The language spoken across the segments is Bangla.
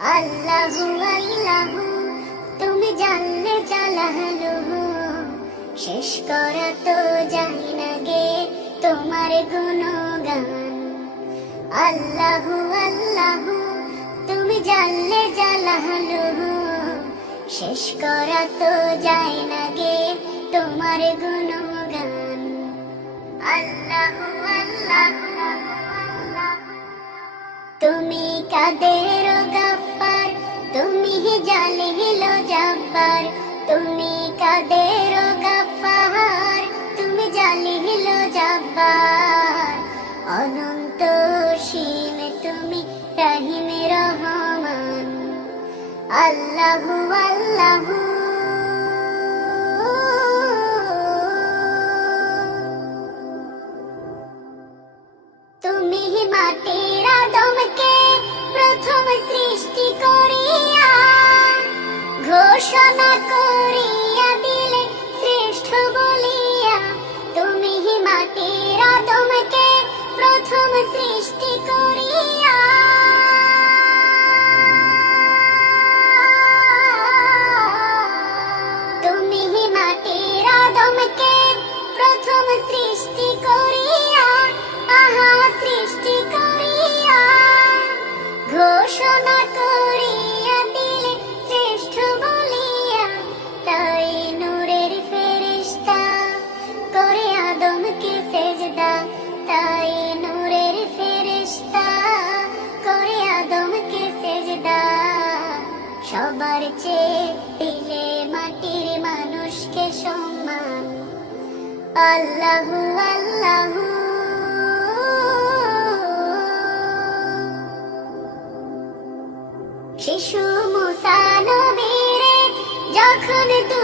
আল্লাহু আল্লাহু, তুমি জানলে জালালু শেষ করা তো যায় না গে তোমার গুণগান। আল্লাহু আল্লাহু, তুমি জানলে জালালু শেষ করা তো যায় না গে তোমার গুণগান। আল্লাহু আল্লাহু, তুমি কাদের তুমি জালিল জব্বার। তুমি কাদের গাফার? তুমি জালিল জব্বার। অনন্ত সীম তুমি রহিম রহমান। আল্লাহু আল্লাহু। তুমি মাটির ঘোষণা সেজদা তাই নূরের ফেরিস্তা করে সেজদা সবার চেয়ে দিলে মাটির মানুষকে সম্মান। আল্লাহু আল্লাহু। শিশু মুসা নবীরে যখন দুশ্মনের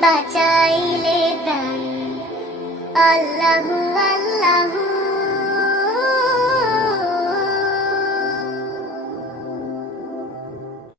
বাঁচাইলে প্রাণ। আল্লাহু আল্লাহু।